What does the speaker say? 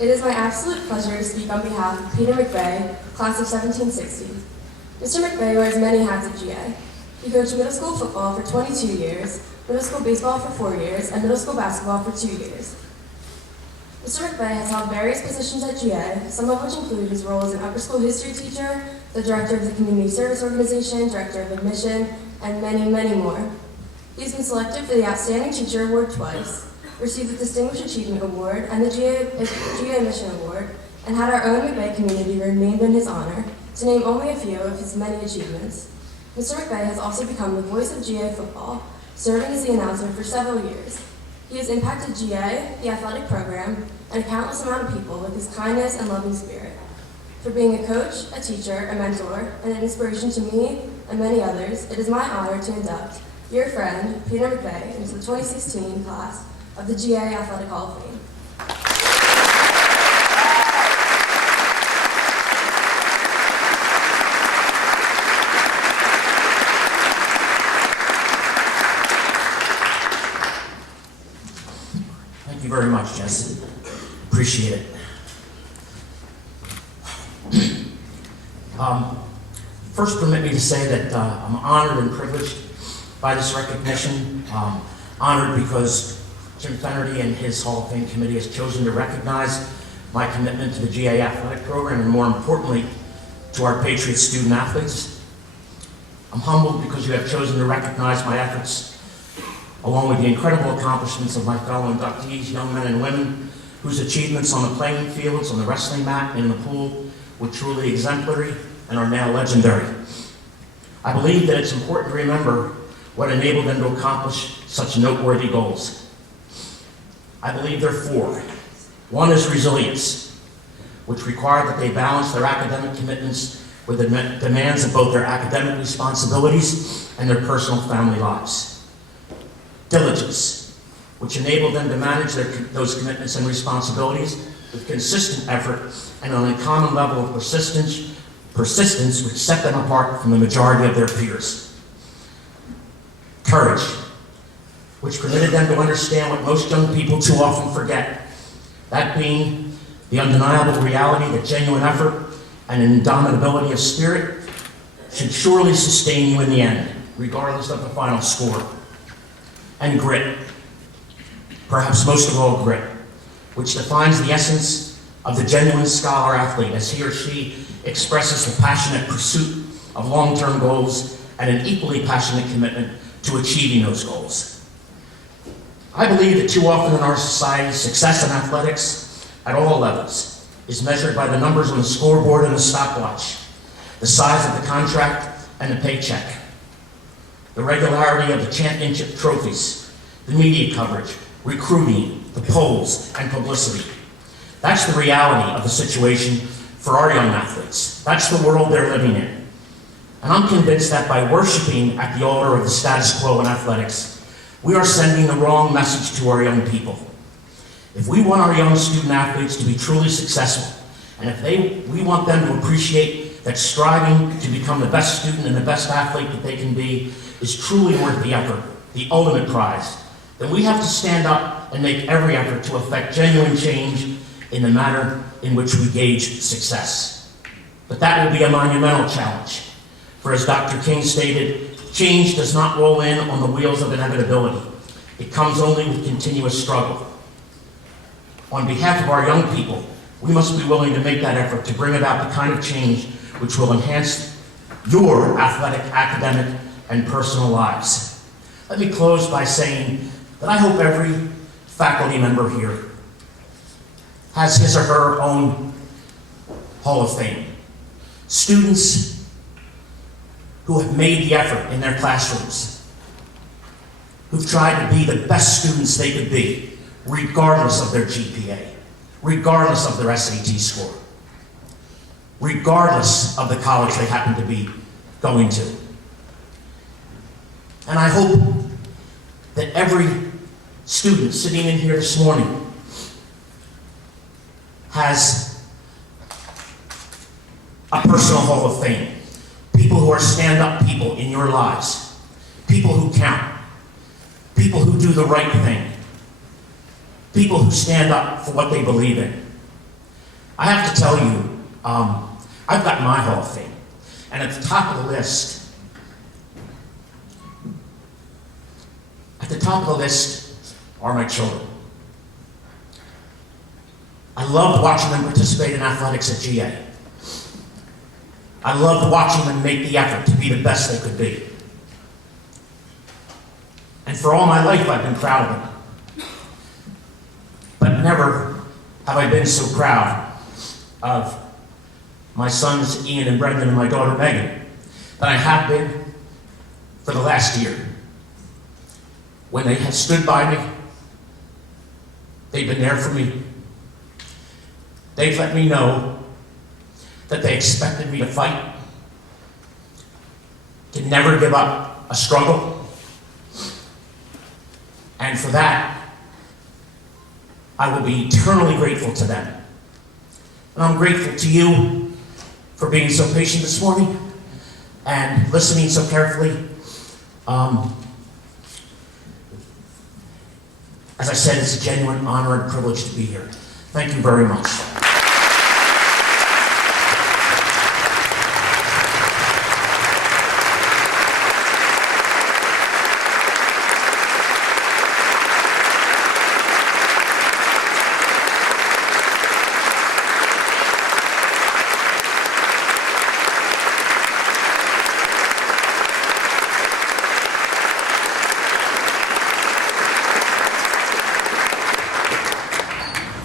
It is my absolute pleasure to speak on behalf of Peter McVeigh, class of 1760. Mr. McVeigh wears many hats at GA. He coached middle school football for 22 years, middle school baseball for 4 years, and middle school basketball for 2 years. Mr. McVeigh has held various positions at GA, some of which include his role as an upper school history teacher, the director of the Community Service Organization, director of admission, and many, many more. He has been selected for the Outstanding Teacher Award twice, received the Distinguished Achievement Award and the GA Admission Award, and had our own McVeigh community room named in his honor, to name only a few of his many achievements. Mr. McVeigh has also become the voice of GA football, serving as the announcer for several years. He has impacted GA, the athletic program, and a countless amount of people with his kindness and loving spirit. For being a coach, a teacher, a mentor, and an inspiration to me and many others, it is my honor to induct your friend, Peter McVeigh, into the 2016 class of the GA Athletic Hall of Fame. Thank you very much, Jess. Appreciate it. First, permit me to say that I'm honored and privileged by this recognition. Honored because Jim Fennerty and his Hall of Fame committee has chosen to recognize my commitment to the GA athletic program and, more importantly, to our Patriot student athletes. I'm humbled because you have chosen to recognize my efforts along with the incredible accomplishments of my fellow inductees, young men and women, whose achievements on the playing fields, on the wrestling mat, and in the pool were truly exemplary and are now legendary. I believe that it's important to remember what enabled them to accomplish such noteworthy goals. I believe there are four. One is resilience, which required that they balance their academic commitments with the demands of both their academic responsibilities and their personal family lives. Diligence, which enabled them to manage those commitments and responsibilities with consistent effort and on a common level of persistence which set them apart from the majority of their peers. Courage, which permitted them to understand what most young people too often forget, that being the undeniable reality that genuine effort and indomitability of spirit should surely sustain you in the end, regardless of the final score. And grit, perhaps most of all grit, which defines the essence of the genuine scholar athlete as he or she expresses the passionate pursuit of long-term goals and an equally passionate commitment to achieving those goals. I believe that too often in our society, success in athletics at all levels is measured by the numbers on the scoreboard and the stopwatch, the size of the contract and the paycheck, the regularity of the championship trophies, the media coverage, recruiting, the polls, and publicity. That's the reality of the situation for our young athletes. That's the world they're living in. And I'm convinced that by worshiping at the altar of the status quo in athletics, we are sending the wrong message to our young people. If we want our young student athletes to be truly successful, and if we want them to appreciate that striving to become the best student and the best athlete that they can be is truly worth the effort, the ultimate prize, then we have to stand up and make every effort to effect genuine change in the manner in which we gauge success. But that will be a monumental challenge. For as Dr. King stated, change does not roll in on the wheels of inevitability. It comes only with continuous struggle. On behalf of our young people, we must be willing to make that effort to bring about the kind of change which will enhance your athletic, academic, and personal lives. Let me close by saying that I hope every faculty member here has his or her own Hall of Fame. Students who have made the effort in their classrooms, who've tried to be the best students they could be, regardless of their GPA, regardless of their SAT score, regardless of the college they happen to be going to. And I hope that every student sitting in here this morning has a personal Hall of Fame. People who are stand-up people in your lives. People who count. People who do the right thing. People who stand up for what they believe in. I have to tell you, I've got my Hall of Fame. And at the top of the list, are my children. I loved watching them participate in athletics at GA. I loved watching them make the effort to be the best they could be. And for all my life, I've been proud of them. But never have I been so proud of my sons, Ian and Brendan, and my daughter, Megan, than I have been for the last year. When they have stood by me, they've been there for me. They've let me know that they expected me to fight, to never give up a struggle. And for that, I will be eternally grateful to them. And I'm grateful to you for being so patient this morning and listening so carefully. As I said, it's a genuine honor and privilege to be here. Thank you very much.